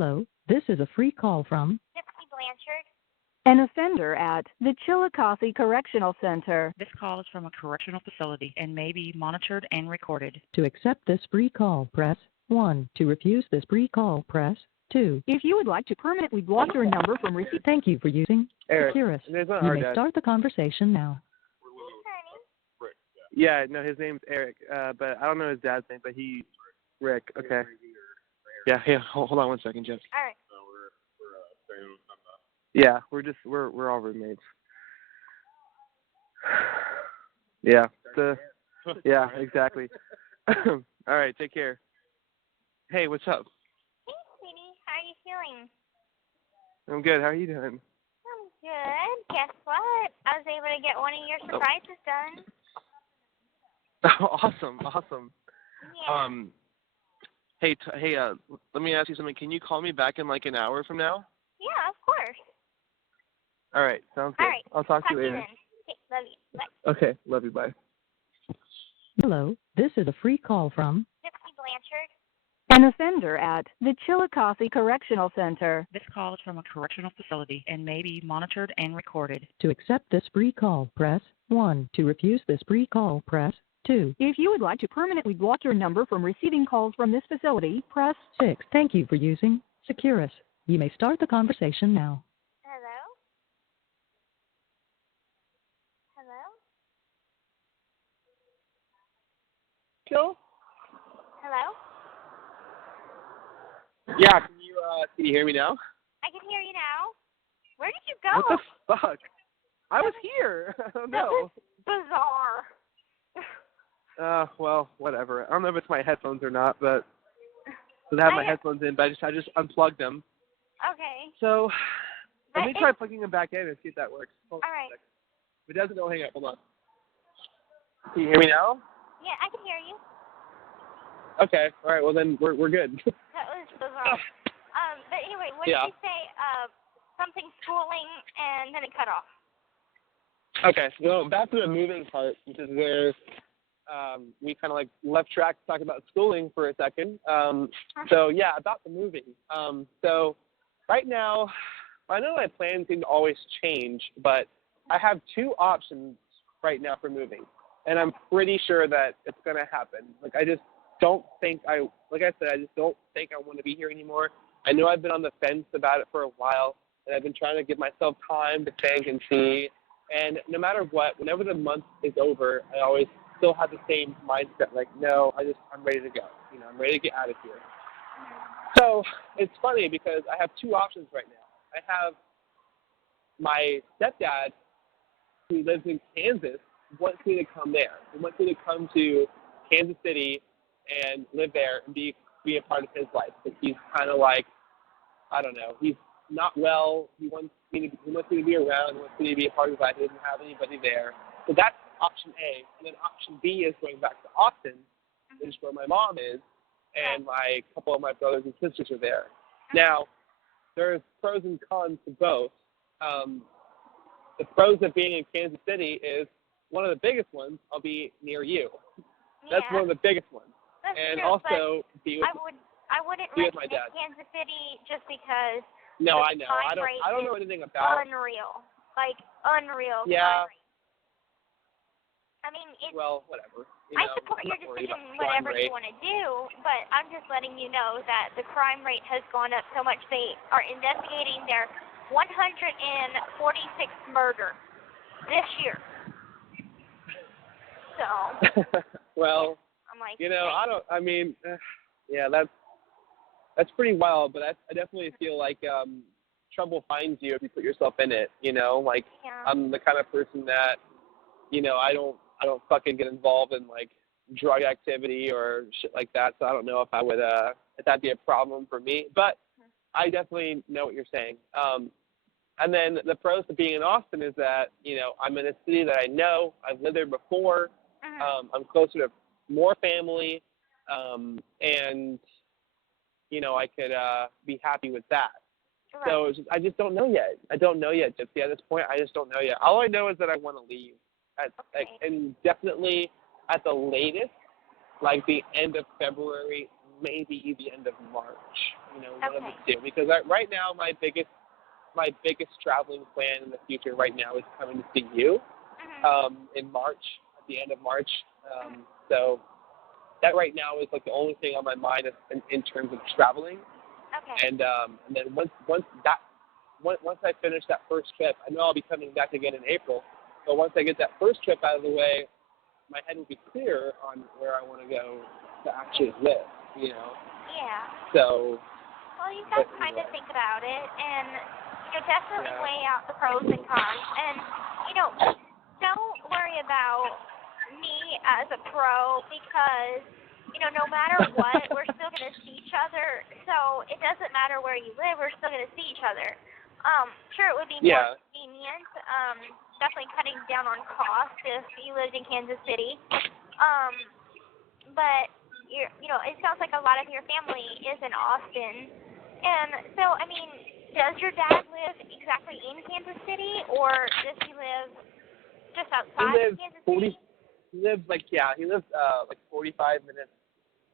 Hello, this is a free call from Gypsy Blanchard. An offender at the Chillicothe Correctional Center. This call is from a correctional facility and may be monitored and recorded. To accept this free call, press 1. To refuse this free call, press 2. If you would like to permanently block your number from receiving... Thank you for using Securus. You may start the conversation now. Yeah, no, his name's Eric, but I don't know his dad's name, but Rick, okay. Yeah, hold on 1 second, Jeff. All right. Yeah, we're all roommates. Yeah, yeah, exactly. All right, take care. Hey, what's up? Hey, sweetie. How are you feeling? I'm good. How are you doing? I'm good. Guess what? I was able to get one of your surprises done. Awesome. Yeah. Hey, let me ask you something. Can you call me back in like an hour from now? Yeah, of course. All right, sounds good. All right. I'll talk to you later. Then. Okay, love you. Bye. Okay, love you. Bye. Hello, this is a free call from Gypsy Blanchard. An offender at the Chillicothe Correctional Center. This call is from a correctional facility and may be monitored and recorded. To accept this free call, press 1. To refuse this free call, press 2. If you would like to permanently block your number from receiving calls from this facility, press 6. Thank you for using Securus. You may start the conversation now. Hello? Hello? Hello? Yeah, can you hear me now? I can hear you now. Where did you go? What the fuck? I was here. I don't know. That was bizarre. Well, whatever. I don't know if it's my headphones or not, but I have my headphones in, but I just unplugged them. Okay. So But let me try plugging them back in and see if that works. Hold all right. on a second. If it doesn't, don't hang up. Hold on. Can you hear me now? Yeah, I can hear you. Okay. All right. Well, then we're good. That was bizarre. But anyway, what did you say? Something schooling, and then it cut off. Okay. So back to the moving part, which is where we kind of like left track to talk about schooling for a second. So yeah, about the moving. So right now, I know my plans seem to always change, but I have 2 options right now for moving, and I'm pretty sure that it's going to happen. Like I just don't think I just don't think I want to be here anymore. I know I've been on the fence about it for a while, and I've been trying to give myself time to think and see. And no matter what, whenever the month is over, I always still have the same mindset. Like, no, I'm ready to go. I'm ready to get out of here. So it's funny because I have 2 options right now. I have my stepdad, who lives in Kansas, wants me to come there. He wants me to come to Kansas City and live there and be a part of his life. But he's kind of like, I don't know, he's not well. He wants me to be around. He wants me to be a part of his life. He doesn't have anybody there. So that's option A. And then option B is going back to Austin, which is where my mom is, and a couple of my brothers and sisters are there. Now, there's pros and cons to both. The pros of being in Kansas City is one of the biggest ones. I'll be near you. That's one of the biggest ones. That's and true, also be with I wouldn't be with my recommend dad. Kansas City just because. No, I know. I don't know anything about. Unreal, like unreal. Yeah. I mean, it's. Well, whatever. I support your decision, whatever you want to do, but I'm just letting you know that the crime rate has gone up so much. They are investigating their 146th murder this year. So. Well. I'm like. Yeah, that's pretty wild, but I definitely feel like trouble finds you if you put yourself in it. I'm the kind of person that, I don't fucking get involved in like drug activity or shit like that. So I don't know if I would if that'd be a problem for me. But I definitely know what you're saying. And then the pros of being in Austin is that I'm in a city that I know. I've lived there before. I'm closer to more family, and I could be happy with that. Right. So it's just, I just don't know yet. I don't know yet, Gypsy. At this point, I just don't know yet. All I know is that I want to leave, and definitely at the latest, like the end of February, maybe the end of March. one of the two. Because right now my biggest traveling plan in the future right now is coming to see you in March, at the end of March. So that right now is like the only thing on my mind in terms of traveling. Okay. And then once I finish that first trip, I know I'll be coming back again in April. But once I get that first trip out of the way, my head will be clear on where I want to go to actually live. Yeah. So. Well, you've got time to think about it, and definitely weigh out the pros and cons. And don't worry about me as a pro because no matter what, we're still going to see each other. So it doesn't matter where you live, we're still going to see each other. Sure, it would be more convenient. Definitely cutting down on cost if you lived in Kansas City. But it sounds like a lot of your family is in Austin. And so, I mean, does your dad live exactly in Kansas City, or does he live just outside of Kansas City? He lives like 45 minutes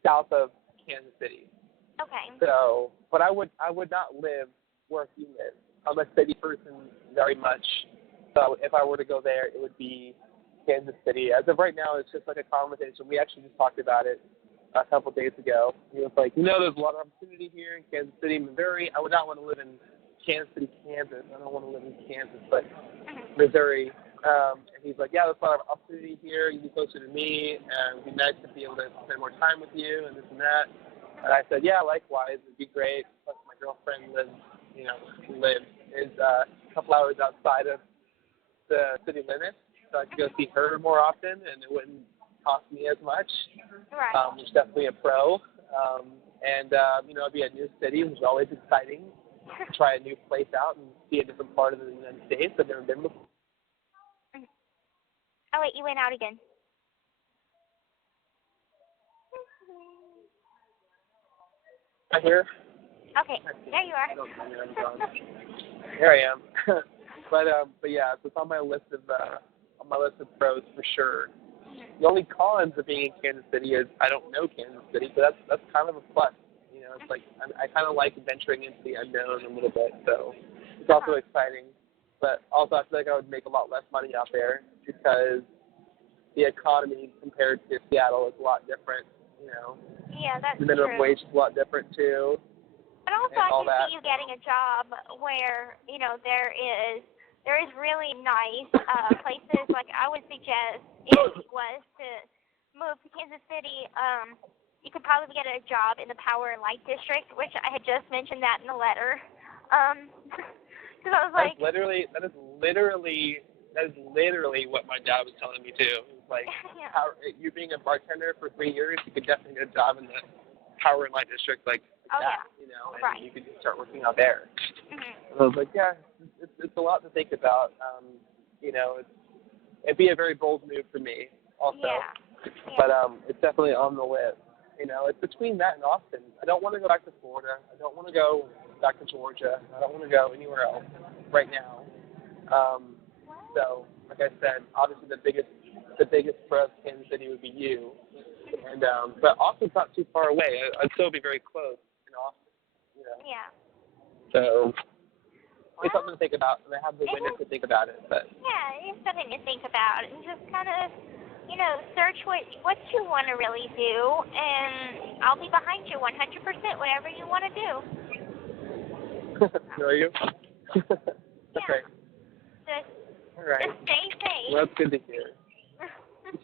south of Kansas City. Okay. So, but I would not live where he lives. I'm a city person very much. So if I were to go there, it would be Kansas City. As of right now, it's just like a conversation. We actually just talked about it a couple of days ago. He was like, there's a lot of opportunity here in Kansas City, Missouri. I would not want to live in Kansas City, Kansas. I don't want to live in Kansas, but Missouri. And he's like, there's a lot of opportunity here. You'd be closer to me, and it'd be nice to be able to spend more time with you, and this and that. And I said, likewise. It'd be great. Plus, my girlfriend is a couple hours outside of the city limits, so I could go see her more often, and it wouldn't cost me as much. Right. Which is definitely a pro. And it'd be a new city, which is always exciting. Try a new place out and see a different part of the United States I've never been before. Oh, wait, you went out again. Right here? Okay, there you are. Here I am. but yeah, so it's on my list of pros for sure. The only cons of being in Kansas City is I don't know Kansas City, so that's kind of a plus. It's like I kind of like venturing into the unknown a little bit, so it's also exciting. But also I feel like I would make a lot less money out there because the economy compared to Seattle is a lot different. Yeah, that's the minimum true. wage is a lot different too. But also I can see you getting a job where there is really nice places. Like I would suggest if it was to move to Kansas City, you could probably get a job in the Power and Light District, which I had just mentioned that in the letter. Because I was like, that is literally what my dad was telling me too. It's like, you being a bartender for 3 years, you could definitely get a job in the Power and Light District, and you could just start working out there. And I was like, it's a lot to think about. It'd be a very bold move for me, also. Yeah. But it's definitely on the list. It's between that and Austin. I don't want to go back to Florida. I don't want to go back to Georgia. I don't want to go anywhere else right now. So, like I said, obviously the biggest pro of Kansas City would be you. And but Austin's not too far away. I'd still be very close in Austin. Yeah. So it's something to think about, and I have the winter to think about it. But it's something to think about, and just kind of search what you want to really do, and I'll be behind you 100%, whatever you want to do. Are you? Okay. All right. Just stay safe. Well, that's good to hear.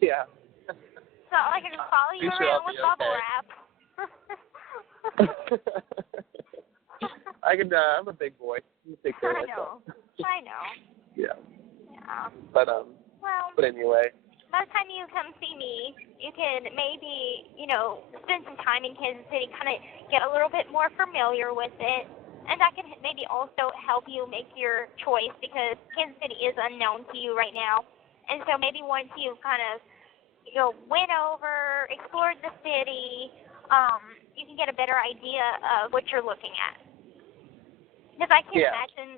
Yeah. So I can follow you around with bubble wrap. I'm a big boy. You take care of myself. I know. Yeah. Yeah. But But anyway. By the time you come see me, you can maybe, spend some time in Kansas City, kind of get a little bit more familiar with it. And that can maybe also help you make your choice because Kansas City is unknown to you right now. And so maybe once you kind of, went over, explored the city, you can get a better idea of what you're looking at. Because I can't imagine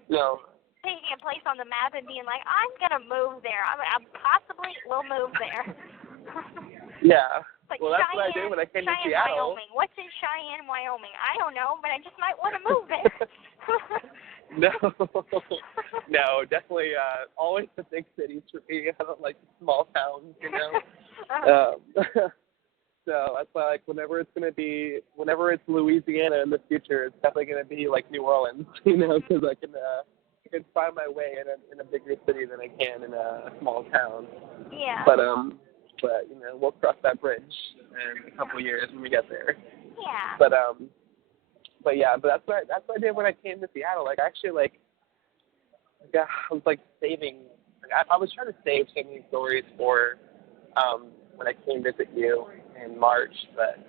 taking a place on the map and being like, I'm going to move there. I possibly will move there. Yeah. Like Well, that's Cheyenne, what I did when I came to Cheyenne, Seattle. Wyoming. What's in Cheyenne, Wyoming? I don't know, but I just might want to move there. No, no, definitely always the big cities for me. I don't like the small towns, you know. So that's why, like, whenever it's Louisiana in the future, it's definitely going to be like New Orleans, you know, because I can find my way in a bigger city than I can in a small town. Yeah. But you know, we'll cross that bridge in a couple of years when we get there. Yeah. But that's what I did when I came to Seattle. Like, actually, like, I was like saving. Like, I was trying to save so many stories for when I came visit you in March, but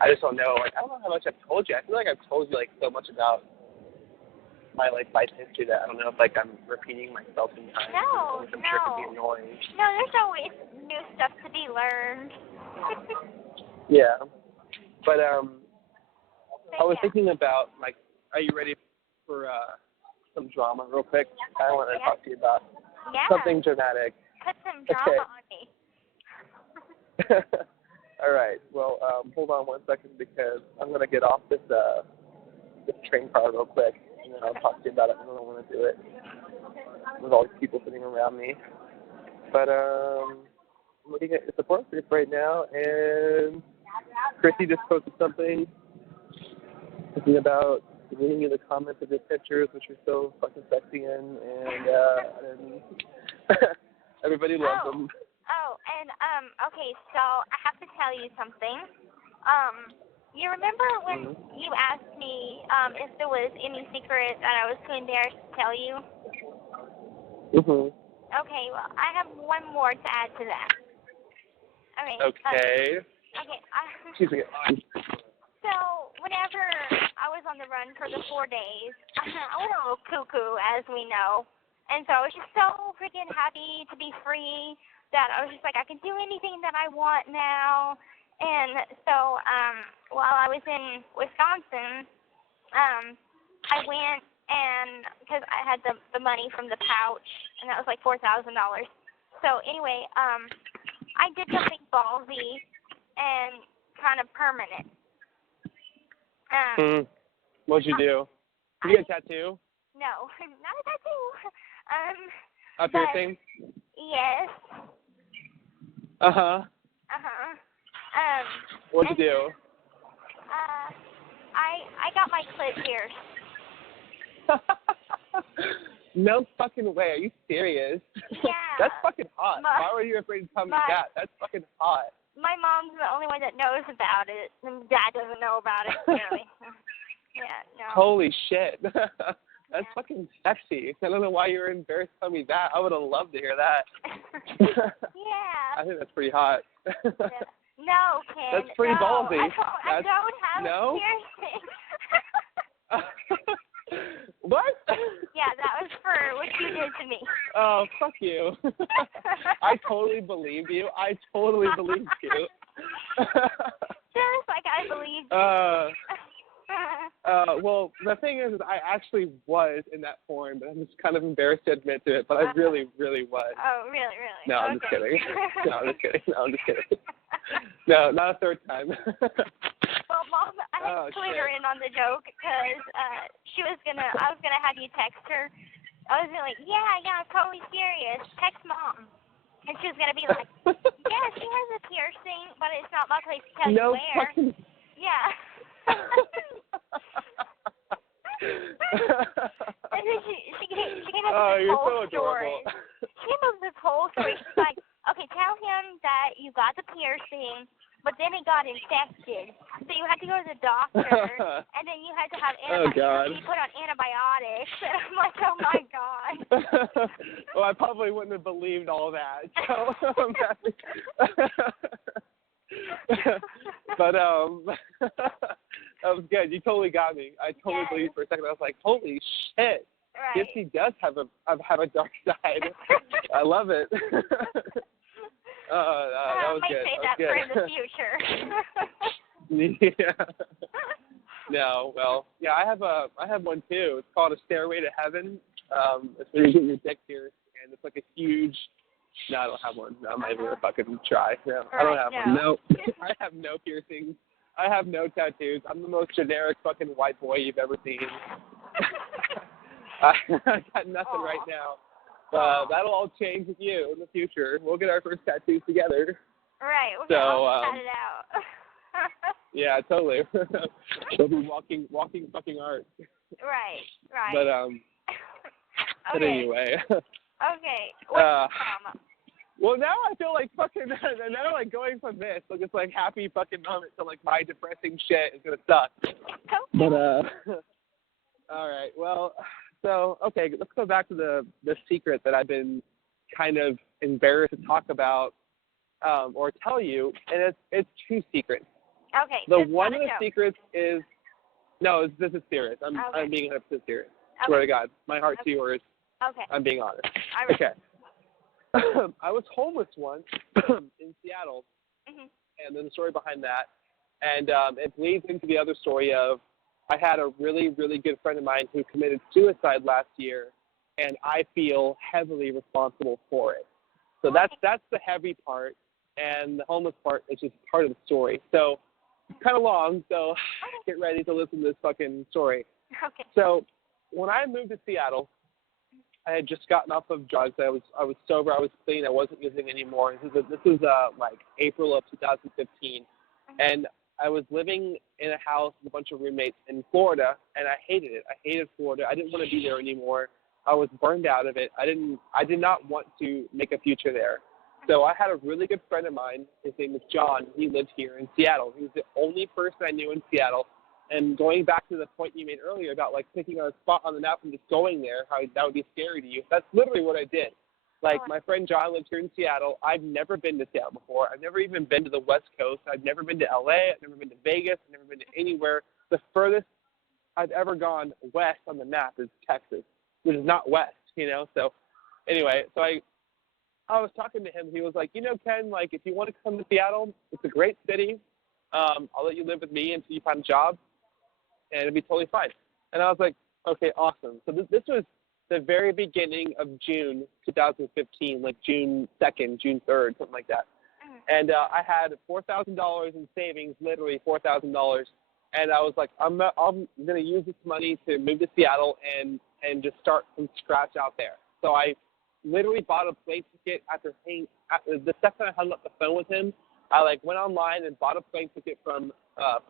I just don't know. Like, I don't know how much I've told you. I feel like I've told you like so much about my like life history that I don't know if like I'm repeating myself sometimes. No, which I'm sure could be annoying. No, there's always new stuff to be learned. Yeah, but I was thinking about, like, are you ready for some drama real quick? I want to talk to you about something dramatic. Put some drama on me. All right. Well, hold on 1 second because I'm going to get off this train car real quick, and then I'll talk to you about it. I don't want to do it with all these people sitting around me. But I'm looking at the support group right now, and Chrissy just posted something talking about reading you the comments of your pictures, which are so fucking sexy, and everybody loves them. Oh, and okay, so I have to tell you something. You remember when you asked me if there was any secret that I was too embarrassed to tell you? Mhm. Okay, well, I have one more to add to that. Okay. Okay. Okay. So whenever I was on the run for the 4 days, I went a little cuckoo, as we know, and so I was just so freaking happy to be free that I was just like, I can do anything that I want now. And so while I was in Wisconsin, I went and because I had the money from the pouch, and that was like $4,000. So anyway, I did something ballsy and kind of permanent. What'd you do? Did you get a tattoo? No, not a tattoo. A piercing? Yes. Uh-huh. What'd you do? I got my clit pierced. No fucking way. Are you serious? Yeah. That's fucking hot. Why were you afraid to tell me that? That's fucking hot. My mom's the only one that knows about it, and Dad doesn't know about it, really. Yeah, no. Holy shit. That's fucking sexy. I don't know why you were embarrassed to tell me that. I would have loved to hear that. Yeah. I think that's pretty hot. No, Ken. That's pretty ballsy. I don't have a piercing. What? Yeah, that was for what you did to me. Oh, fuck you. I totally believed you. Just like I believed you. Well, the thing is I actually was in that form, but I'm just kind of embarrassed to admit to it, but I really, really was. Oh, really, really? No, I'm just kidding. No, I'm just kidding. No, not a third time. Well, Mom, I had to clue her in on the joke because I was gonna have you text her. I was like, yeah, I'm totally serious. Text Mom. And she was gonna be like, yeah, she has a piercing, but it's not my place to tell you where. Fucking... Yeah. And then she came up with this whole story. She came up with this whole story. She's like, okay, tell him that you got the piercing, but then it got infected. So you had to go to the doctor, and then you had to have antibiotics. Put on antibiotics. And I'm like, oh my God. Well, I probably wouldn't have believed all that. So I'm happy. But that was good. You totally got me. I totally believed for a second. I was like, holy shit. Right. Gypsy does have a dark side. I love it. That was good. I might say that for the future. Yeah. No, well, yeah, I have one too. It's called A Stairway to Heaven. It's where you get your dick pierced, and it's like a huge No, I don't have one. No, I'm not even gonna fucking try. No, Right, I don't have one. no. No, I have no piercings. I have no tattoos. I'm the most generic fucking white boy you've ever seen. I got nothing right now. That'll all change with you in the future. We'll get our first tattoos together. Right, we'll cut it out. Yeah, totally. We'll be walking fucking art. Right. But okay. But anyway. Okay. What's well, now I feel like fucking. Now like going from this, like it's like happy fucking moment to like my depressing shit is gonna suck. But all right. Well, so okay, let's go back to the secret that I've been kind of embarrassed to talk about or tell you, and it's two secrets. Okay. The one of the secrets is this is serious. I'm being 100% serious. Okay. Swear to God, my heart to yours. Okay. I'm being honest. All right. Okay. I was homeless once in Seattle, and then the story behind that, and it leads into the other story of I had a really, really good friend of mine who committed suicide last year, and I feel heavily responsible for it. So that's the heavy part, and the homeless part is just part of the story. So it's kind of long, so get ready to listen to this fucking story. Okay. So when I moved to Seattle, I had just gotten off of drugs. I was sober. I was clean. I wasn't using anymore. This is like April of 2015, and I was living in a house with a bunch of roommates in Florida, and I hated it. I hated Florida. I didn't want to be there anymore. I was burned out of it. I did not want to make a future there. So I had a really good friend of mine. His name was John. He lived here in Seattle. He was the only person I knew in Seattle. And going back to the point you made earlier about like picking a spot on the map and just going there, how that would be scary to you. That's literally what I did. Like my friend John lives here in Seattle. I've never been to Seattle before. I've never even been to the West Coast. I've never been to LA. I've never been to Vegas. I've never been to anywhere. The furthest I've ever gone west on the map is Texas, which is not west, you know. So anyway, so I was talking to him. He was like, you know, Ken, like if you want to come to Seattle, it's a great city. I'll let you live with me until you find a job, and it'll be totally fine. And I was like, okay, awesome. So this was the very beginning of June 2015, like June 2nd, June 3rd, something like that. And I had $4,000 in savings, literally $4,000. And I was like, I'm going to use this money to move to Seattle and just start from scratch out there. So I literally bought a plane ticket the second I hung up the phone with him. I like went online and bought a plane ticket from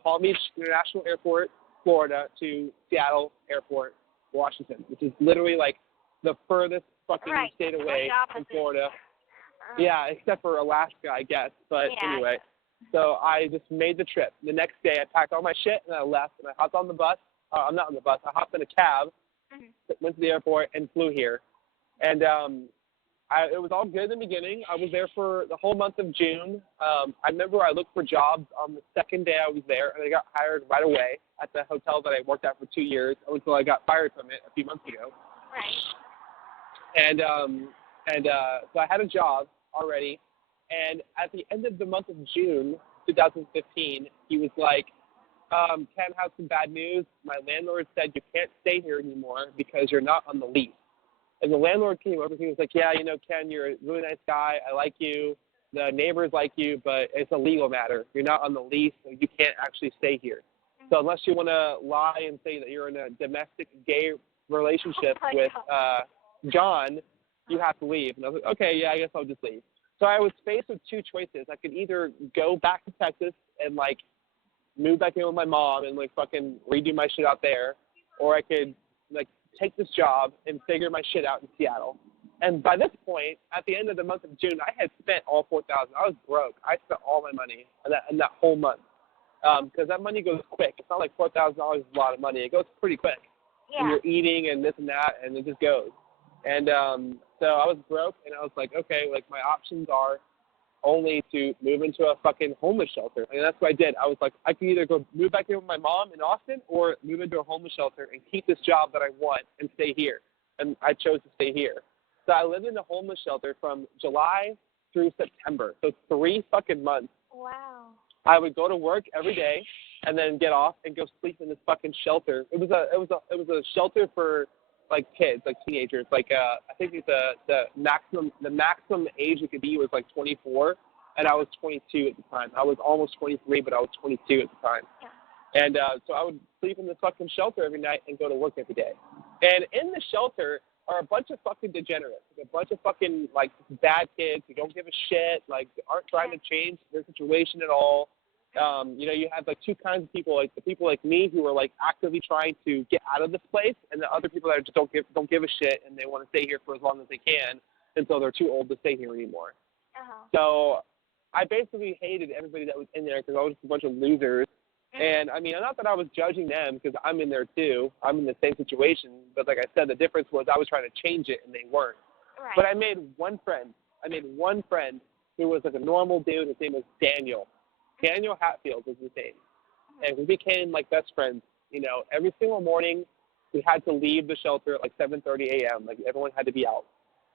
Palm Beach International Airport, Florida, to Seattle Airport, Washington, which is literally like the furthest fucking state away from Florida. Yeah, except for Alaska, I guess. But anyway, so I just made the trip. The next day, I packed all my shit and I left. And I hopped on the bus. I'm not on the bus. I hopped in a cab, went to the airport, and flew here. And it was all good in the beginning. I was there for the whole month of June. I remember I looked for jobs on the second day I was there, and I got hired right away at the hotel that I worked at for 2 years until I got fired from it a few months ago. Right. And so I had a job already. And at the end of the month of June 2015, he was like, Ken, have some bad news. My landlord said you can't stay here anymore because you're not on the lease. And the landlord came over, he was like, yeah, you know, Ken, you're a really nice guy. I like you. The neighbors like you, but it's a legal matter. You're not on the lease, so you can't actually stay here. So unless you want to lie and say that you're in a domestic gay relationship with John, you have to leave. And I was like, okay, yeah, I guess I'll just leave. So I was faced with two choices. I could either go back to Texas and, like, move back in with my mom and, like, fucking redo my shit out there, or I could, like, take this job and figure my shit out in Seattle. And by this point, at the end of the month of June, I had spent all $4,000. I was broke. I spent all my money in that whole month because that money goes quick. It's not like $4,000 is a lot of money. It goes pretty quick. Yeah. And you're eating and this and that, and it just goes. And so I was broke, and I was like, okay, like my options are only to move into a fucking homeless shelter. And that's what I did. I was like, I could either go move back in with my mom in Austin or move into a homeless shelter and keep this job that I want and stay here. And I chose to stay here. So I lived in a homeless shelter from July through September. So 3 fucking months. Wow. I would go to work every day and then get off and go sleep in this fucking shelter. It was a shelter for like kids, like teenagers. Like I think the maximum age it could be was like 24, and I was 22 at the time. I was almost 23, but I was 22 at the time. Yeah. And so I would sleep in this fucking shelter every night and go to work every day. And in the shelter are a bunch of fucking degenerates, like a bunch of fucking like bad kids who don't give a shit, like aren't trying to change their situation at all. You know, you have like two kinds of people, like the people like me who are like actively trying to get out of this place, and the other people that just don't give a shit and they want to stay here for as long as they can until they're too old to stay here anymore. So I basically hated everybody that was in there because I was just a bunch of losers. And I mean, not that I was judging them because I'm in there too. I'm in the same situation. But like I said, the difference was I was trying to change it and they weren't. Right. But I made one friend. Who was like a normal dude. His name was Daniel. Daniel Hatfield was his name. And we became like best friends. You know, every single morning we had to leave the shelter at like 7:30 a.m. Like everyone had to be out.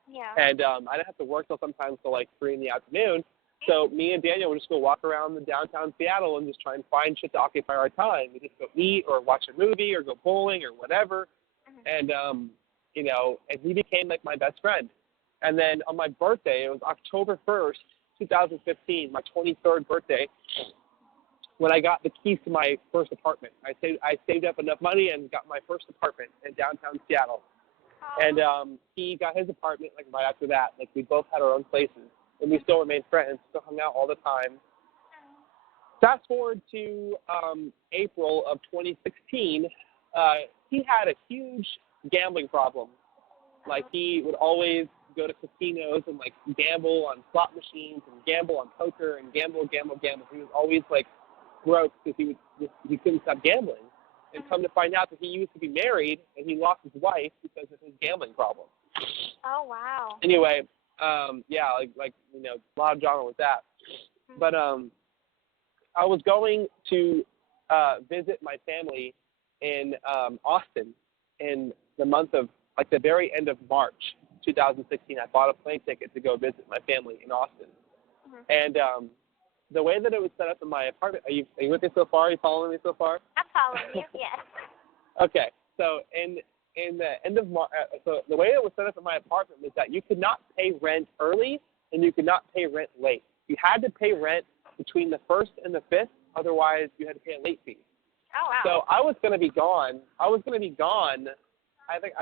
Yeah. And I didn't have to work till sometimes till like 3 in the afternoon. So me and Daniel would just go walk around the downtown Seattle and just try and find shit to occupy our time. We just go eat or watch a movie or go bowling or whatever. And, you know, and he became like my best friend. And then on my birthday, it was October 1st, 2015, my 23rd birthday, when I got the keys to my first apartment. I saved up enough money and got my first apartment in downtown Seattle. And he got his apartment like right after that. Like we both had our own places. And we still remained friends, still hung out all the time. Fast forward to April of 2016, he had a huge gambling problem. Like he would always go to casinos and like gamble on slot machines and gamble on poker and gamble. He was always like broke because he couldn't stop gambling. And come to find out that he used to be married and he lost his wife because of his gambling problem. Oh, wow. Anyway, yeah, like you know, a lot of drama with that. But I was going to visit my family in Austin in the month of like the very end of March 2016. I bought a plane ticket to go visit my family in Austin. And the way that it was set up in my apartment, are you with me so far? Are you following me so far? I'm following you, yes. Okay, so in the end of March, so the way it was set up in my apartment was that you could not pay rent early and you could not pay rent late. You had to pay rent between the 1st and the 5th, otherwise you had to pay a late fee. Oh, wow. So I was going to be gone. I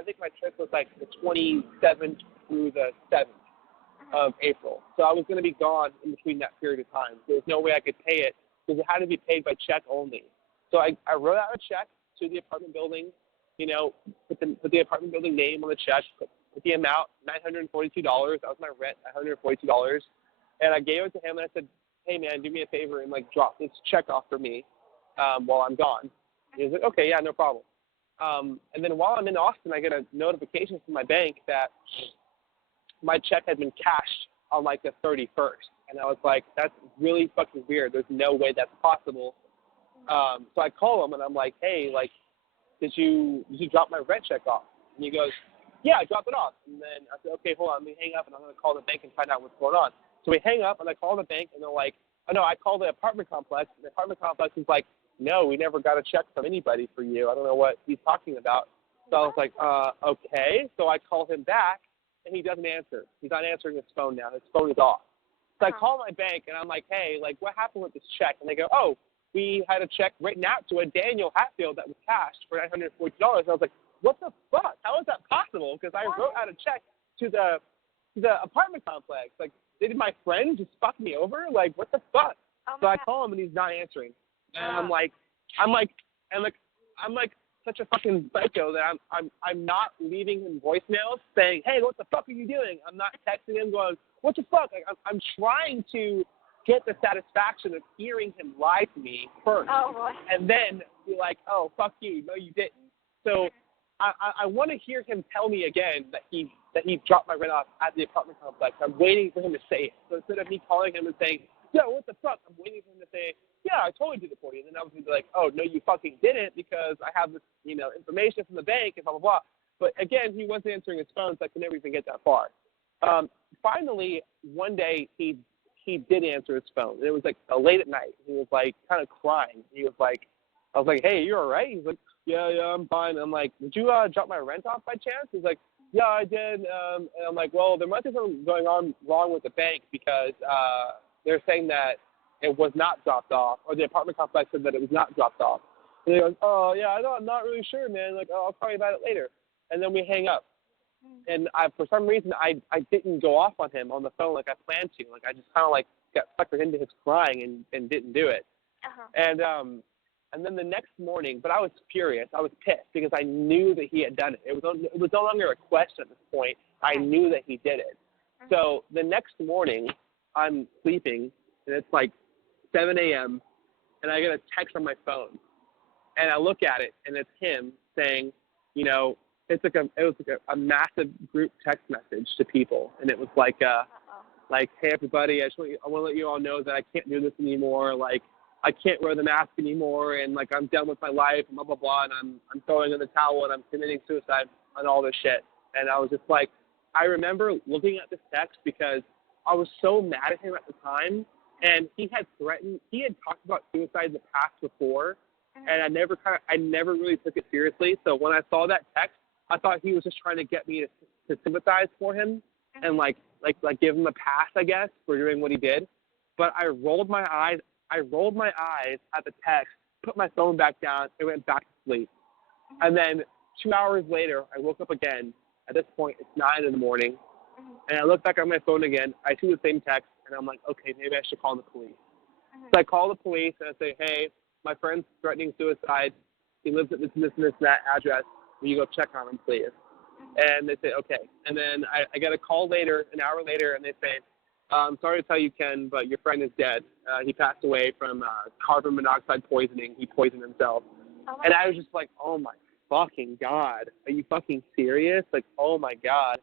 think my trip was like the 27th through the 7th of April. So I was going to be gone in between that period of time. There was no way I could pay it because it had to be paid by check only. So I wrote out a check to the apartment building, you know, put the apartment building name on the check, put the amount, $942. That was my rent, $942. And I gave it to him and I said, hey man, do me a favor and like drop this check off for me while I'm gone. And he was like, okay, yeah, no problem. And then while I'm in Austin, I get a notification from my bank that my check had been cashed on like the 31st. And I was like, that's really fucking weird. There's no way that's possible. So I call him and I'm like, hey, like, did you drop my rent check off? And he goes, yeah, I dropped it off. And then I said, okay, hold on, let me hang up and I'm going to call the bank and find out what's going on. So we hang up and I call the bank and they're like, oh no, I called the apartment complex. And the apartment complex is like, no, we never got a check from anybody for you. I don't know what he's talking about. So I was like, okay. So I call him back and he doesn't answer. He's not answering his phone now. His phone is off. So I call my bank and I'm like, hey, like what happened with this check? And they go, oh, we had a check written out to a Daniel Hatfield that was cashed for $940. I was like, what the fuck? How is that possible? Because I wrote out a check to the apartment complex. Like, did my friend just fuck me over? Like, what the fuck? So I call him and he's not answering. And I'm like such a fucking psycho that I'm not leaving him voicemails saying, hey, what the fuck are you doing? I'm not texting him going, what the fuck? Like, I'm trying to get the satisfaction of hearing him lie to me first, and then be like, oh, fuck you. No, you didn't. So I want to hear him tell me again that he dropped my rent off at the apartment complex. I'm waiting for him to say it. So instead of me calling him and saying, yo, what the fuck? I'm waiting for him to say, yeah, I totally did it for you. And then I was going to be like, oh, no, you fucking didn't because I have this, you know, information from the bank and blah, blah, blah. But again, he wasn't answering his phone, so I could never even get that far. Finally, one day he did answer his phone. It was like late at night. He was like kind of crying. He was like, I was like, hey, you all right? He's like, yeah, I'm fine. I'm like, did you drop my rent off by chance? He's like, yeah, I did. And I'm like, well, there must be something going on wrong with the bank because they're saying that it was not dropped off, or the apartment complex said that it was not dropped off. And he goes, oh, yeah, I'm not really sure, man. Like, oh, I'll call you about it later. And then we hang up. And for some reason, I didn't go off on him on the phone like I planned to. Like, I just kind of, like, got suckered into his crying and didn't do it. Uh-huh. And then the next morning, but I was furious. I was pissed because I knew that he had done it. It was no longer a question at this point. I knew that he did it. Uh-huh. So the next morning, I'm sleeping, and it's like 7 a.m., and I get a text on my phone. And I look at it, and it's him saying, you know, it was like a massive group text message to people, and it was like, hey everybody, I want to let you all know that I can't do this anymore. Like, I can't wear the mask anymore, and like I'm done with my life, and blah blah blah, and I'm throwing in the towel, and I'm committing suicide, and all this shit. And I was just like, I remember looking at this text because I was so mad at him at the time, and he had talked about suicide in the past before, and I never really took it seriously. So when I saw that text, I thought he was just trying to get me to sympathize for him and like give him a pass, I guess, for doing what he did. But I rolled my eyes at the text, put my phone back down, and went back to sleep. And then 2 hours later, I woke up again. At this point, it's 9 in the morning, and I look back on my phone again. I see the same text, and I'm like, okay, maybe I should call the police. So I call the police, and I say, hey, my friend's threatening suicide. He lives at this and that address. Will you go check on him, please? And they say, okay. And then I get a call later, an hour later, and they say, I'm sorry to tell you, Ken, but your friend is dead. He passed away from carbon monoxide poisoning. He poisoned himself. And I was just like, oh, my fucking God. Are you fucking serious? Like, oh, my God.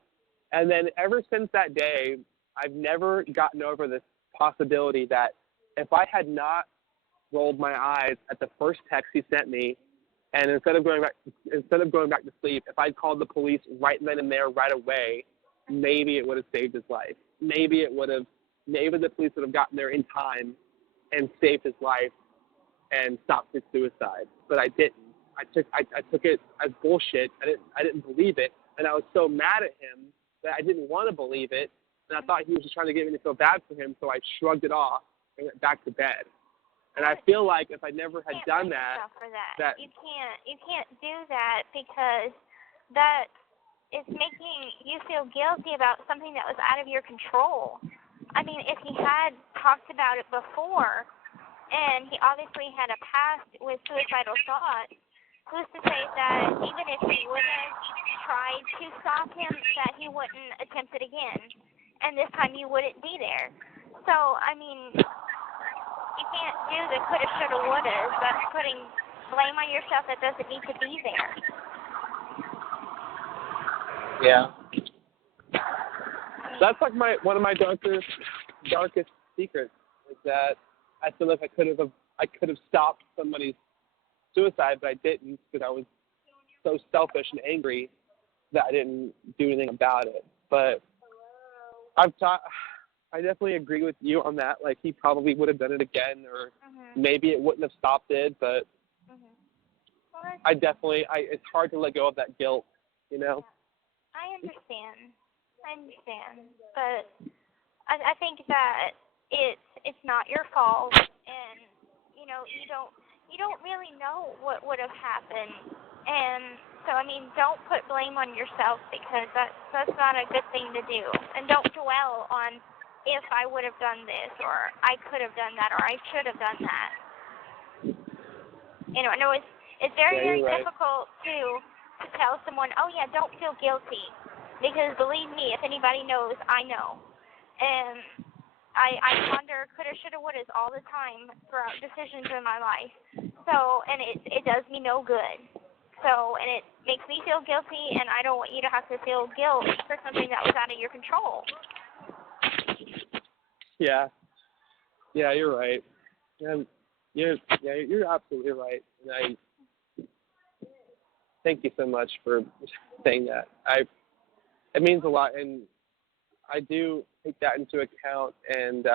And then ever since that day, I've never gotten over this possibility that if I had not rolled my eyes at the first text he sent me, and instead of going back to sleep, if I'd called the police right then and there, right away, maybe it would have saved his life. Maybe the police would have gotten there in time and saved his life and stopped his suicide. But I didn't. I took it as bullshit. I didn't believe it, and I was so mad at him that I didn't want to believe it, and I thought he was just trying to get me to feel bad for him. So I shrugged it off and went back to bed. And I feel like if I never had done that, you can't do that because that is making you feel guilty about something that was out of your control. I mean, if he had talked about it before, and he obviously had a past with suicidal thoughts, who's to say that even if he would have tried to stop him, that he wouldn't attempt it again, and this time you wouldn't be there. So, I mean, you can't do the coulda, shoulda, wouldas. That's putting blame on yourself that doesn't need to be there. Yeah. That's like one of my darkest secrets is that I feel like I could have stopped somebody's suicide, but I didn't because I was so selfish and angry that I didn't do anything about it. But I definitely agree with you on that. Like, he probably would have done it again, or maybe it wouldn't have stopped it, but it's hard to let go of that guilt, you know? I understand, but I think that it's not your fault, and, you know, you don't really know what would have happened, and so, I mean, don't put blame on yourself because that's not a good thing to do, and don't dwell on if I would have done this, or I could have done that, or I should have done that. You know, I know it's very difficult to tell someone, oh yeah, don't feel guilty, because believe me, if anybody knows, I know. And I ponder coulda, shoulda, wouldas all the time throughout decisions in my life. So, and it does me no good. So, and it makes me feel guilty, and I don't want you to have to feel guilt for something that was out of your control. Yeah, you're right. You're absolutely right. And I thank you so much for saying that. It means a lot, and I do take that into account. And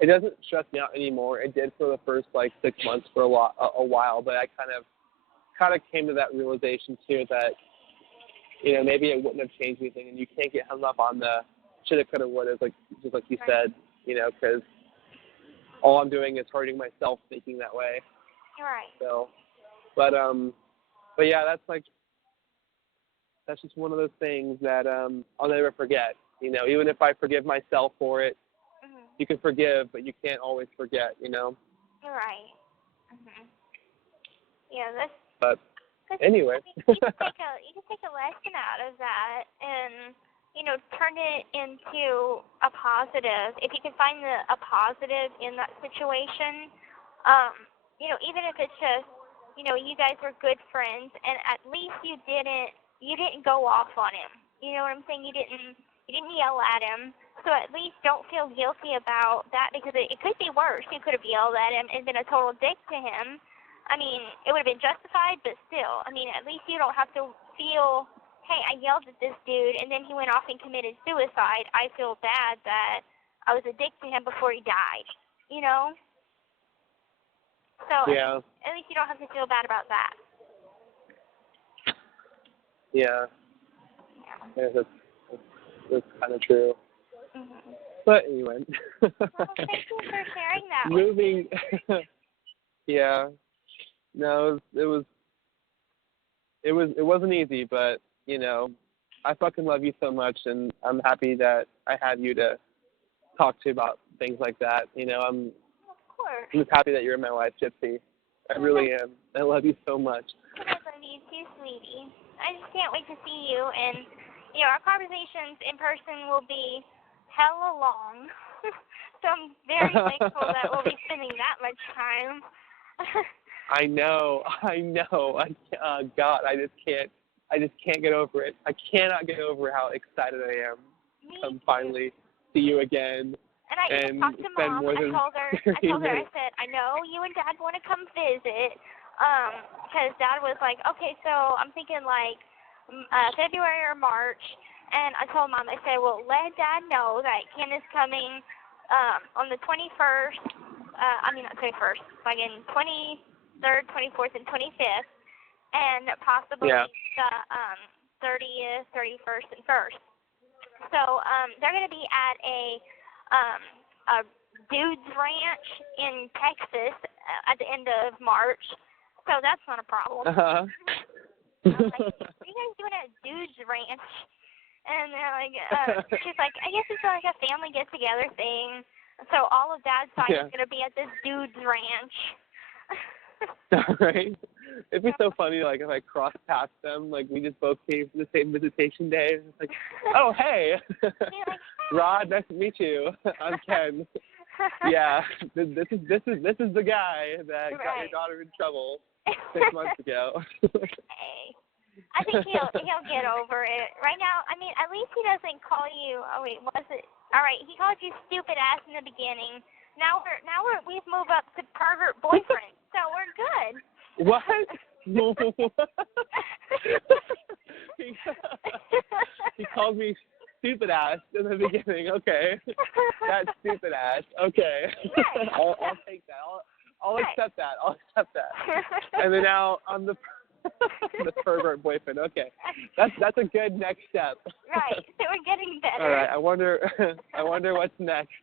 it doesn't stress me out anymore. It did for the first 6 months for a while, but I kind of kind of came to that realization too that, you know, maybe it wouldn't have changed anything, and you can't get hung up on the shoulda, coulda, woulda, just like you said, you know, because all I'm doing is hurting myself thinking that way. Right. So, but yeah, that's just one of those things that I'll never forget. You know, even if I forgive myself for it, you can forgive, but you can't always forget. You know. Right. Yeah, But anyway. You can take a lesson out of that and, you know, turn it into a positive. If you can find a positive in that situation, you know, even if it's just, you know, you guys were good friends, and at least you didn't go off on him. You know what I'm saying? You didn't yell at him. So at least don't feel guilty about that, because it could be worse. You could have yelled at him and been a total dick to him. I mean, it would have been justified, but still, I mean, at least you don't have to feel, hey, I yelled at this dude and then he went off and committed suicide. I feel bad that I was a dick to him before he died, you know? So yeah. at least you don't have to feel bad about that. Yeah. That's kind of true. Mm-hmm. But anyway. Well, thank you for sharing that Moving. with me. Yeah. No, it wasn't easy, but you know, I fucking love you so much, and I'm happy that I have you to talk to about things like that. You know, I'm just happy that you're in my life, Gypsy. I really am. I love you so much. I love you too, sweetie. I just can't wait to see you, and you know, our conversations in person will be hella long. So I'm very thankful that we'll be spending that much time. I know. God, I just can't get over it. I cannot get over how excited I am to finally see you again. And I even talked to Mom. I told her, I said, I know you and Dad want to come visit, because Dad was like, okay, so I'm thinking like February or March. And I told Mom, I said, well, let Dad know that Ken is coming on the 21st, not 21st, like in 23rd, 24th, and 25th, and possibly the 30th, 31st, and 1st. So they're going to be at a dude's ranch in Texas at the end of March, so that's not a problem. I was like, what are you guys doing at a dude's ranch? And they're like, she's like, I guess it's like a family get-together thing. So all of Dad's side is going to be at this dude's ranch. Right? It'd be so funny, like, if I crossed past them, like, we just both came for the same visitation day. It's like, oh, hey. Like, hey. Rod, nice to meet you. I'm Ken. Yeah, this is the guy that got your daughter in trouble 6 months ago. Hey. I think he'll get over it. Right now, I mean, at least he doesn't call you. Oh wait, was it? All right, he called you stupid ass in the beginning. Now we've moved up to pervert boyfriend, so we're good. What? He called me stupid ass in the beginning. Okay, that's stupid ass. Okay, I'll take that. I'll accept that. I'll accept that. And then now I'm the pervert boyfriend. Okay, that's a good next step. Right. So we're getting better. All right. I wonder what's next.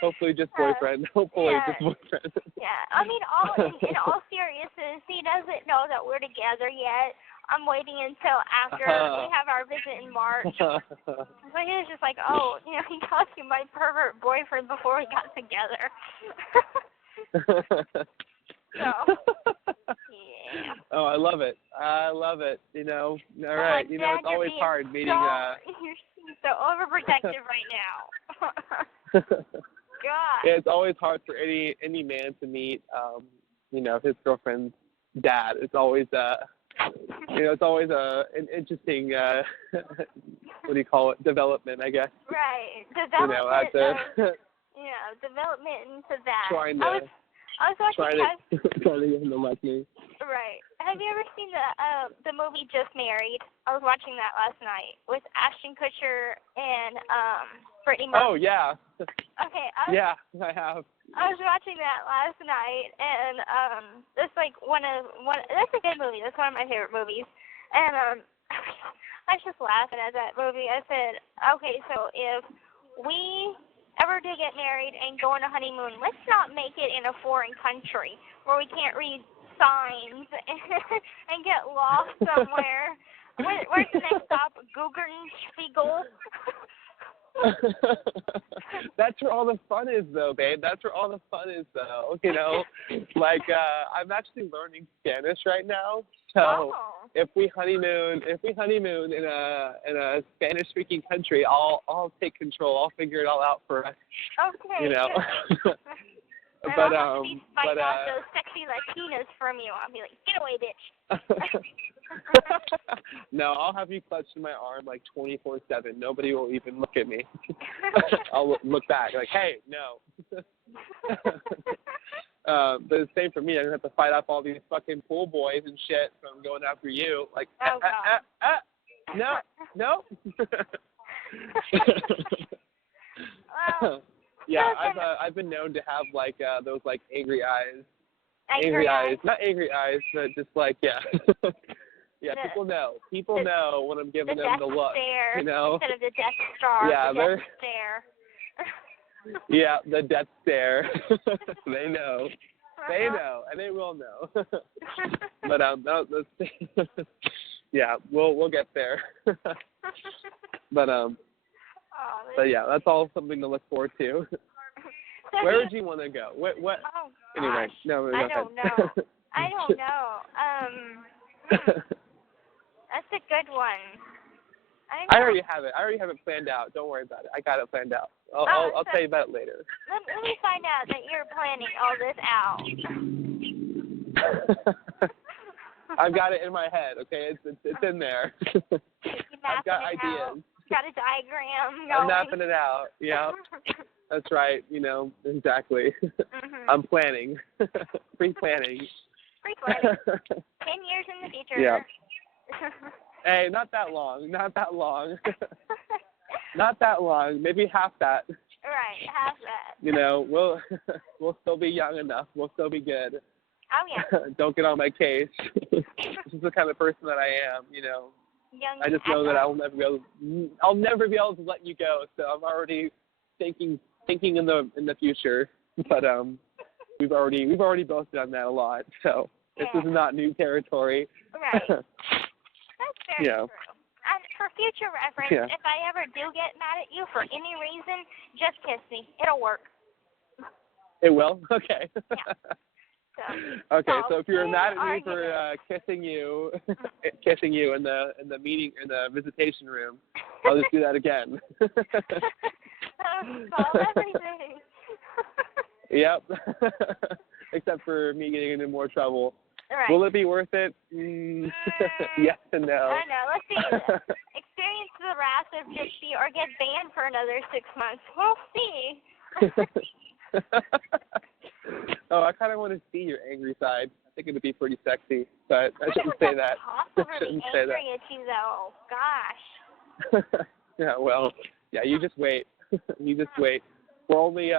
Hopefully just boyfriend. Hopefully just boyfriend. Yeah. I mean, in all seriousness, he doesn't know that we're together yet. I'm waiting until after we have our visit in March. So he was just like, oh, you know, he called you my pervert boyfriend before we got together. So, yeah. Oh, I love it. You know, all right. You know, it's always hard meeting. You're so overprotective right now. God. Yeah, it's always hard for any man to meet, you know, his girlfriend's dad. It's always you know, it's always an interesting what do you call it? Development, I guess. Right. Development. You know, development into that. Trying to. I was watching. Trying to get him to like me. Right. Have you ever seen the movie Just Married? I was watching that last night with Ashton Kutcher and Brittany Murphy. Oh yeah. Okay. Yeah, I have. I was watching that last night, and it's like one. That's a good movie. That's one of my favorite movies. And I was just laughing at that movie. I said, okay, so if we ever do get married and go on a honeymoon, let's not make it in a foreign country where we can't read signs and get lost somewhere. Where's the next stop? Guggenspiegel. That's where all the fun is, though, babe. That's where all the fun is, though. You know, like I'm actually learning Spanish right now. So if we honeymoon in a Spanish-speaking country, I'll take control. I'll figure it all out for us. Okay. You know. But I'll fight off those sexy Latinas from you. I'll be like, get away, bitch. No, I'll have you clutched in my arm like 24/7. Nobody will even look at me. I'll look back like, hey, no. But it's the same for me. I'm gonna have to fight off all these fucking pool boys and shit from going after you. Like, no. Well, yeah, I've been known to have like those like angry eyes. Angry eyes, not angry eyes, but just like yeah. People know. People know when I'm giving them the look. Stare, you know, instead of the death star. Yeah, the death stare. Yeah, the death stare. They know. They know, and they will know. But yeah, we'll get there. But yeah, that's all something to look forward to. So where would you want to go? What? Oh, anyway, no, go I ahead. don't know. I don't know. That's a good one. I already have it planned out. Don't worry about it. I got it planned out. I'll tell you about it later. Let me find out that you're planning all this out. I've got it in my head. Okay, it's in there. I've got ideas. Got a diagram going. I'm mapping it out. Yeah, that's right. You know, exactly. Mm-hmm. I'm planning. Pre-planning. 10 years in the future. Yeah. Hey, not that long. Not that long. Not that long. Maybe half that. Right, half that. You know, we'll still be young enough. We'll still be good. Oh yeah. Don't get on my case. This is the kind of person that I am. You know. Young I just know that I'll never be able to let you go. So I'm already thinking in the future. But we've already both done that a lot. So this is not new territory. Right. That's very true. And for future reference, if I ever do get mad at you for any reason, just kiss me. It'll work. It will? Okay. Yeah. Okay, so if you're mad at me for kissing you in the meeting in the visitation room, I'll just do that again. Solve everything. Yep. Except for me getting into more trouble. Right. Will it be worth it? Yes and no. I know. Let's see. Experience the wrath of Gypsy or get banned for another 6 months. We'll see. Oh, I kind of want to see your angry side. I think it would be pretty sexy, but I shouldn't say that. I shouldn't say that. At you, though. Gosh. Yeah, well, yeah, you just wait. You just wait. We're only,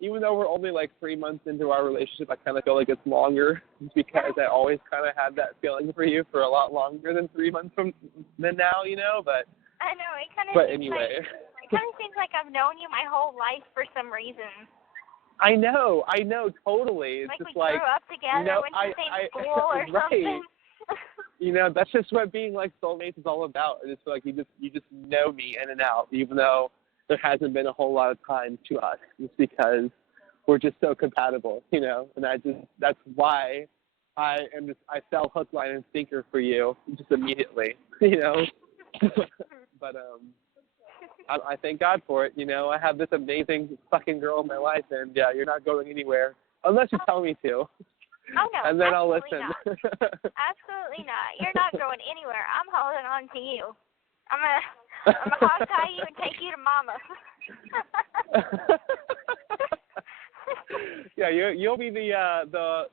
even though we're only like 3 months into our relationship, I kind of feel like it's longer because I always kind of had that feeling for you for a lot longer than 3 months than now, you know, but. I know, it kind of. But anyway. It kind of seems like I've known you my whole life for some reason. I know, totally. It's like just we grew up together, went to the same school or something. You know, that's just what being like soulmates is all about. I just feel like you just know me in and out, even though there hasn't been a whole lot of time to us. It's because we're just so compatible, you know. And that's why I fell hook, line, and sinker for you just immediately, you know. But I thank God for it. You know, I have this amazing fucking girl in my life, and yeah, you're not going anywhere unless you tell me to. Oh no, and then I'll listen. Not. Absolutely not. You're not going anywhere. I'm holding on to you. I'm gonna hog tie you and take you to mama. Yeah, you'll be the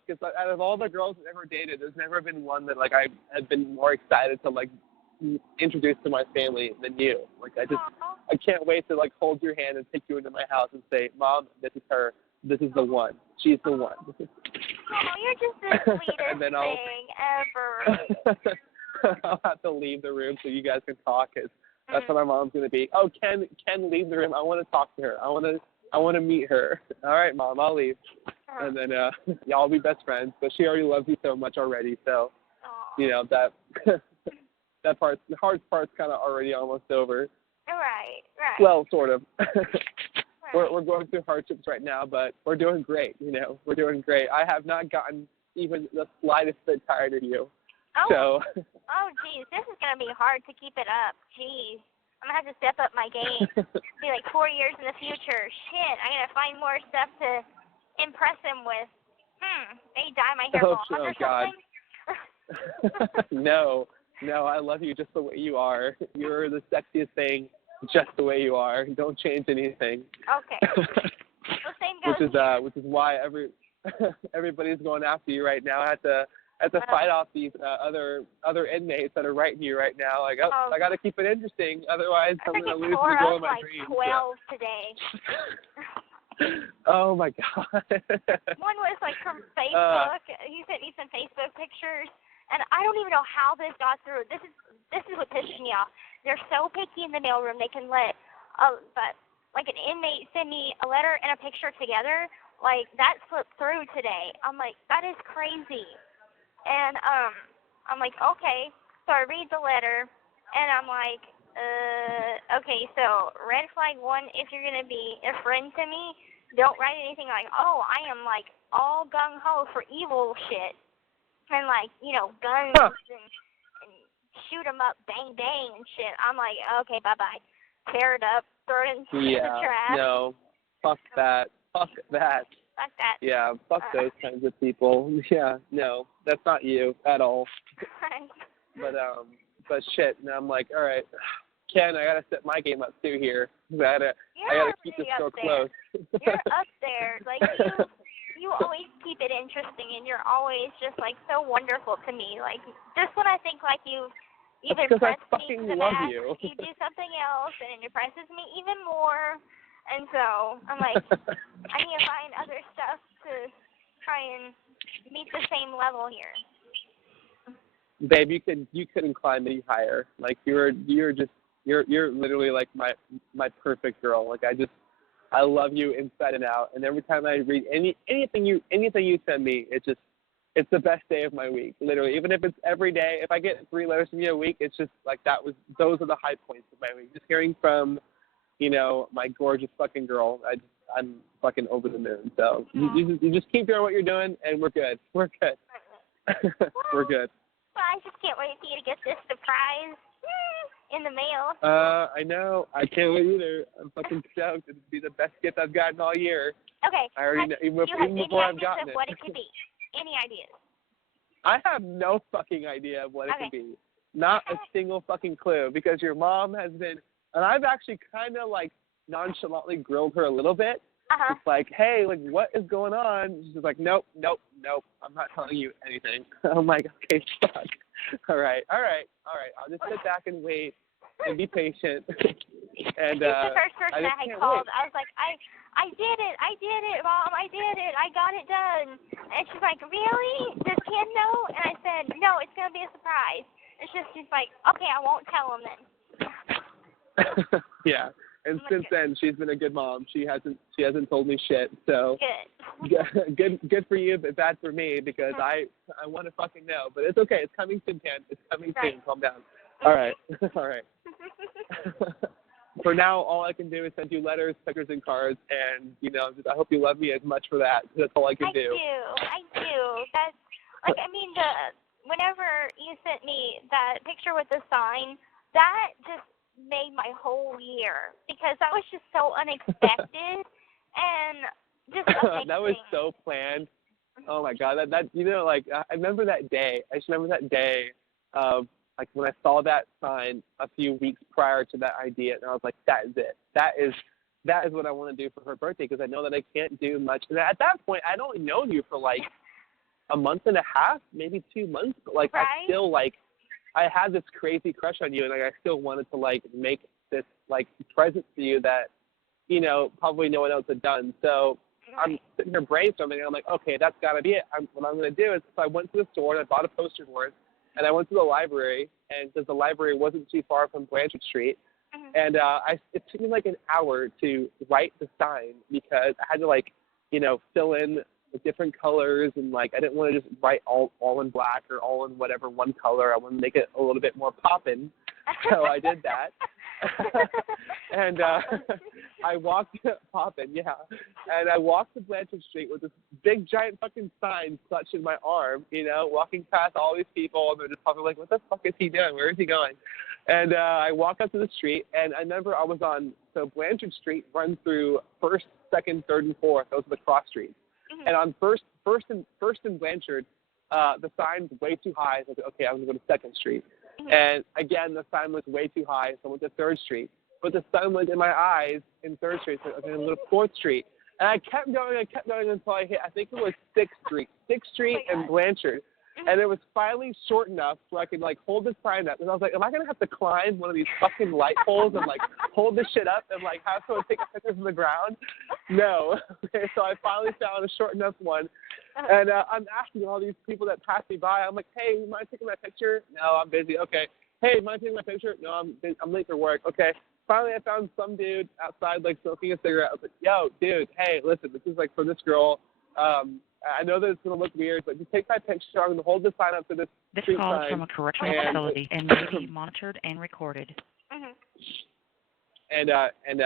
because out of all the girls I've ever dated, there's never been one that like I have been more excited to like introduce to my family than you. Like I can't wait to like hold your hand and take you into my house and say, Mom, this is her. this is the one. She's the one. Oh, you're just the sweetest And then thing ever. I'll have to leave the room so you guys can talk. Cause that's how my mom's gonna be. Oh, Ken, leave the room. I want to talk to her. I want to meet her. All right, Mom, I'll leave. And then y'all will be best friends. But she already loves you so much already. So, you know that that part, the hard part's kind of already almost over. Right. Well, sort of. Right. We're going through hardships right now, but we're doing great. You know, we're doing great. I have not gotten even the slightest bit tired of you. Oh. So. Oh, geez, this is gonna be hard to keep it up. Geez, I'm gonna have to step up my game. Be like 4 years in the future. Shit, I gotta find more stuff to impress him with. Maybe dye my hair blonde or God. something. No, I love you just the way you are. You're the sexiest thing, just the way you are. Don't change anything. Okay. Well, same goes. Which is why everybody's going after you right now. I have to fight off these other inmates that are writing you right now. Like, I got to keep it interesting, otherwise I'm going to lose the goal of my dreams. 12 today. Oh my God. One was like from Facebook. He sent me some Facebook pictures, and I don't even know how this got through. This is what pisses me off. They're so picky in the mailroom. They can let but like an inmate send me a letter and a picture together. Like that slipped through today. I'm like, that is crazy. And I'm like, okay. So I read the letter, and I'm like, okay. So red flag 1: if you're gonna be a friend to me, don't write anything like, oh, I am like all gung ho for evil shit, and like guns and shoot 'em up, bang bang and shit. I'm like, okay, bye bye. Tear it up, throw it in the trash. No, fuck that. Fuck that. Fuck that. Yeah, fuck those kinds of people. Yeah, no, that's not you at all. But shit, and I'm like, all right, Ken, I gotta set my game up too here. I gotta keep this girl close. You're up there, like you always keep it interesting, and you're always just like so wonderful to me. Like just when I think like you've impressed me to the max, you do something else, and it impresses me even more. And so I'm like, I need to find other stuff to try and meet the same level here. Babe, you couldn't climb any higher. Like you're literally like my perfect girl. Like I love you inside and out. And every time I read anything you send me, it's the best day of my week. Literally, even if it's every day. If I get 3 letters from you a week, it's just like those are the high points of my week. Just hearing from my gorgeous fucking girl. I'm fucking over the moon. So you just keep doing what you're doing, and we're good. We're good. We're good. Well, I just can't wait for you to get this surprise in the mail. I know. I can't wait either. I'm fucking stoked. It'll be the best gift I've gotten all year. Okay. I already know, even before I've gotten it. What it could be? Any ideas? I have no fucking idea of what it could be. Not a single fucking clue, because your mom has been. And I've actually kind of like nonchalantly grilled her a little bit. It's like, hey, like what is going on? She's like, nope. I'm not telling you anything. I'm like, okay, fuck. All right. I'll just sit back and wait and be patient. And she's the first person that had called. Wait. I was like, I did it, Mom. I did it. I got it done. And she's like, really? Does Ken know? And I said, no, it's gonna be a surprise. And she's like, okay, I won't tell him then. Yeah, and since then she's been a good mom. She hasn't told me shit. So good for you, but bad for me, because I want to fucking know. But it's okay. It's coming soon, Ken. It's coming soon. Calm down. All right. For now, all I can do is send you letters, stickers, and cards, and I hope you love me as much for that. That's all I can do. I do. That's like, I mean, whenever you sent me that picture with the sign, that just made my whole year, because that was just so unexpected and just amazing. That was so planned. Oh my God, that I remember that day. I just remember that day of like when I saw that sign a few weeks prior to that idea, and I was like, that is it. That is what I want to do for her birthday, because I know that I can't do much. And at that point, I'd only known you for like a month and a half, maybe 2 months, but like I still like. I had this crazy crush on you, and like I still wanted to like make this like present for you that, probably no one else had done. So I'm sitting here brainstorming, and I'm like, okay, that's got to be it. What I'm going to do is, so I went to the store, and I bought a poster board, and I went to the library, and since the library wasn't too far from Blanchard Street, and it took me like an hour to write the sign because I had to, like, you know, fill in the different colors, and, like, I didn't want to just write all in black or all in whatever one color. I wanted to make it a little bit more poppin', so I did that. And I walked poppin', yeah. And I walked to Blanchard Street with this big, giant fucking sign clutched in my arm, you know, walking past all these people, and they're just probably like, what the fuck is he doing? Where is he going? And I walk up to the street, and I remember I was on, so Blanchard Street runs through 1st, 2nd, 3rd, and 4th. Those are the cross streets. And on first and Blanchard, the sign's way too high. So I said, okay, I'm going to go to 2nd Street. And again, the sign was way too high, so I went to 3rd Street. But the sun was in my eyes in 3rd Street, so okay, I'm going to 4th Street. And I kept going until I hit, I think it was 6th Street. 6th Street and Blanchard. And it was finally short enough where I could, like, hold the sign up. And I was like, am I going to have to climb one of these fucking light poles and, like, hold this shit up and, like, have someone take a picture from the ground? No. Okay, so I finally found a short enough one. And I'm asking all these people that pass me by. I'm like, hey, you mind taking my picture? No, I'm busy. Okay. Hey, mind taking my picture? No, I'm late for work. Okay. Finally, I found some dude outside, like, smoking a cigarette. I was like, yo, dude, hey, listen, this is, like, for this girl. I know that it's going to look weird, but just take my picture. I'm going to hold the sign up to this This street call is sign. from a correctional facility and may be monitored and recorded. And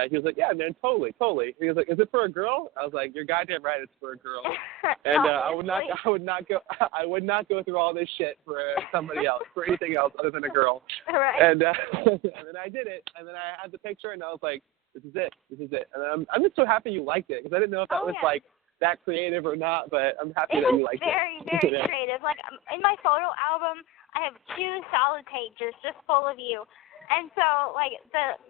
he was like, yeah, man, totally. He was like, is it for a girl? I was like, you're goddamn right, it's for a girl. And I would not go through all this shit for somebody else, for anything else other than a girl. Right. And then I did it, and then I had the picture, and I was like, this is it. And I'm just so happy you liked it, because I didn't know if that was like that creative or not, but I'm happy that you liked it. It was very creative. Like, in my photo album, I have 2 solid pages just full of you. And so, like,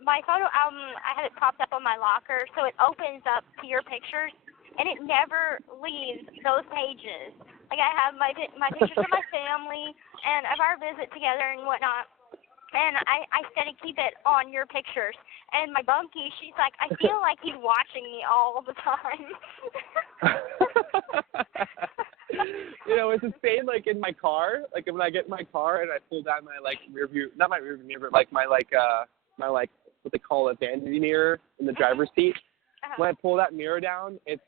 my photo album, I had it propped up on my locker, so it opens up to your pictures, and it never leaves those pages. Like, I have my pictures of my family and of our visit together and whatnot, and I steady keep it on your pictures. And my bunkie, she's like, I feel like he's watching me all the time. You know, it's the same, like, in my car. Like, when I get in my car and I pull down my, like, rear view, not my rear view mirror, but, like, my what they call a vanity mirror in the driver's seat. When I pull that mirror down, it's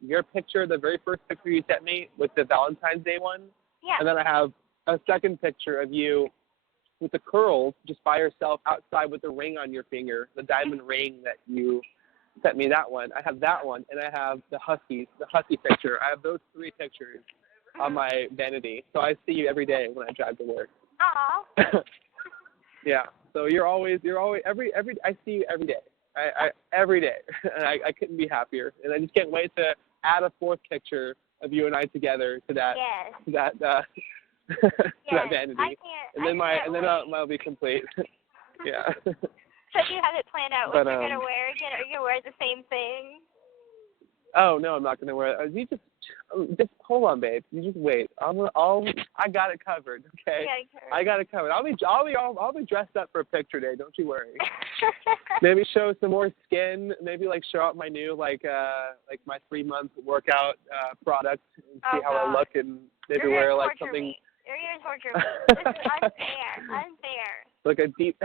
your picture, the very first picture you sent me with the Valentine's Day one. Yeah. And then I have a second picture of you with the curls just by yourself outside with the ring on your finger, the diamond ring that you sent me, that one. I have that one, and I have the husky picture. I have those 3 pictures on my vanity. So I see you every day when I drive to work. Aw. Yeah. So you're always I see you every day. I every day. And I couldn't be happier. And I just can't wait to add a 4th picture of you and I together to that that vanity. And then I'll be complete. Yeah. So do you have it planned out what you're gonna wear again? Are you gonna wear the same thing? Oh no, I'm not gonna wear it. You just hold on, babe. You just wait. I got it covered. Okay. I got it covered. I'll be dressed up for a picture day. Don't you worry. Maybe show some more skin. Maybe like show out my new like my 3-month workout product and see how I look, and maybe wear like something. You're gonna torture me. This is unfair. Like a deep.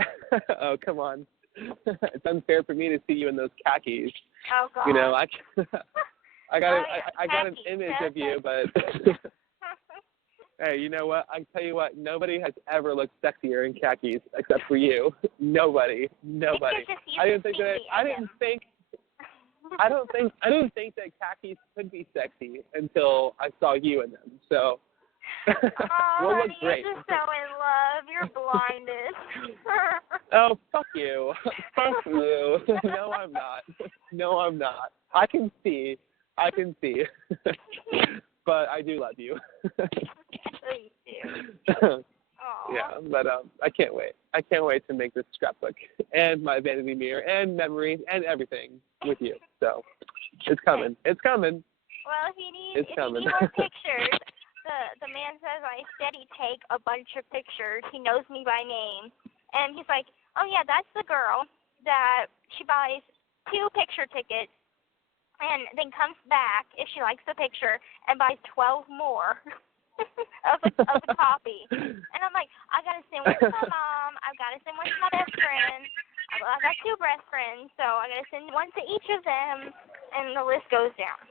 Oh, come on. It's unfair for me to see you in those khakis. Oh God. You know, I got an image of you, but hey, you know what? I tell you what, nobody has ever looked sexier in khakis except for you. Nobody. I didn't think that khakis could be sexy until I saw you in them. So we'll look great. You're just so in love. You're blinded. Oh, fuck you. Fuck you. No, I'm not. I can see. But I do love you. Please do. Yeah, but I can't wait. I can't wait to make this scrapbook and my vanity mirror and memories and everything with you. So it's coming. It's coming. Well, if you need more pictures, the man says I steady take a bunch of pictures. He knows me by name. And he's like, oh, yeah, that's the girl that she buys 2 picture tickets and then comes back if she likes the picture and buys 12 more of a copy. And I'm like, I gotta send one to my mom. I've gotta send one to my best friend. I've got 2 best friends, so I gotta send one to each of them, and the list goes down.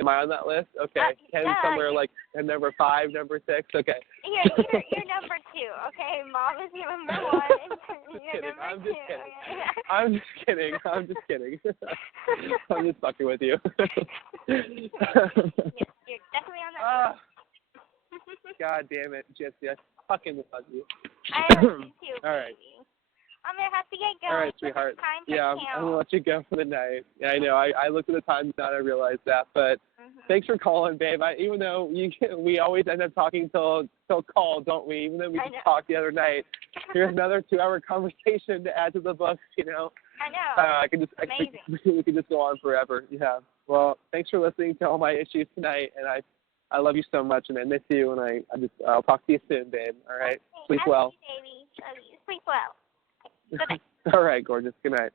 Am I on that list? Okay. Ken's somewhere like at number 5, number 6. Okay. You're number 2. Okay, Mom is your number 1. You're number I'm 2. just kidding. Okay. I'm just kidding. I'm just kidding. I'm just fucking with you. Yes, you're definitely on that list. God damn it, Gypsy. I fucking love you. I love you too, All right. baby. I'm gonna have to get going. All right, sweetheart. Yeah, I'm gonna let you go for the night. Yeah, I know. I looked at the time and I realized that, but thanks for calling, babe. Even though we always end up talking till call, don't we? Even though we just talked the other night. Here's another 2-hour conversation to add to the books. You know. I know. We could just go on forever. Yeah. Well, thanks for listening to all my issues tonight, and I love you so much, and I miss you, and I'll talk to you soon, babe. All right. Sleep well. Love you, baby. Love you. Sleep well. Good night. All right, gorgeous. Good night.